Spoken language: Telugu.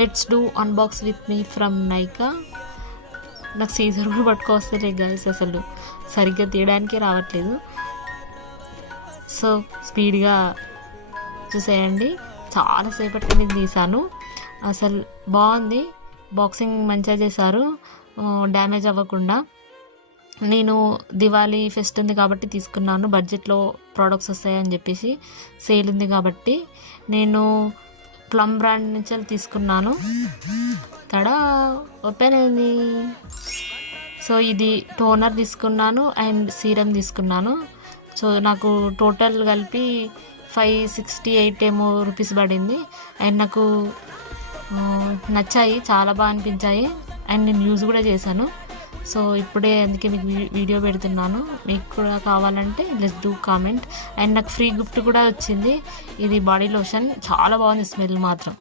Let's do unbox with me from Nykaa. నాకు సీజర్ కూడా పట్టుకొస్తలే గైస్, అసలు సరిగ్గా తీయడానికి రావట్లేదు. సో స్పీడ్గా చూసేయండి. చాలాసేపటికి నేను తీసాను. అసలు బాగుంది, బాక్సింగ్ మంచిగా చేశారు, డ్యామేజ్ అవ్వకుండా. నేను దివాళీ ఫెస్ట్ ఉంది కాబట్టి తీసుకున్నాను, బడ్జెట్లో ప్రోడక్ట్స్ వస్తాయని చెప్పేసి సేల్ ఉంది కాబట్టి. నేను ప్లమ్ బ్రాండ్ నుంచి తీసుకున్నాను. తడా ఓపెన్ అయింది. సో ఇది టోనర్ తీసుకున్నాను అండ్ సీరం తీసుకున్నాను. సో నాకు టోటల్ కలిపి 568 ఏమో రూపీస్ పడింది. అండ్ నాకు నచ్చాయి, చాలా బాగా అనిపించాయి. అండ్ నేను యూజ్ కూడా చేశాను. సో ఇప్పుడే అందుకే మీకు వీడియో పెడుతున్నాను. మీకు కూడా కావాలంటే లెట్స్ డూ కామెంట్. అండ్ నాకు ఫ్రీ గిఫ్ట్ కూడా వచ్చింది. ఇది బాడీ లోషన్, చాలా బాగుంది స్మెల్ మాత్రం.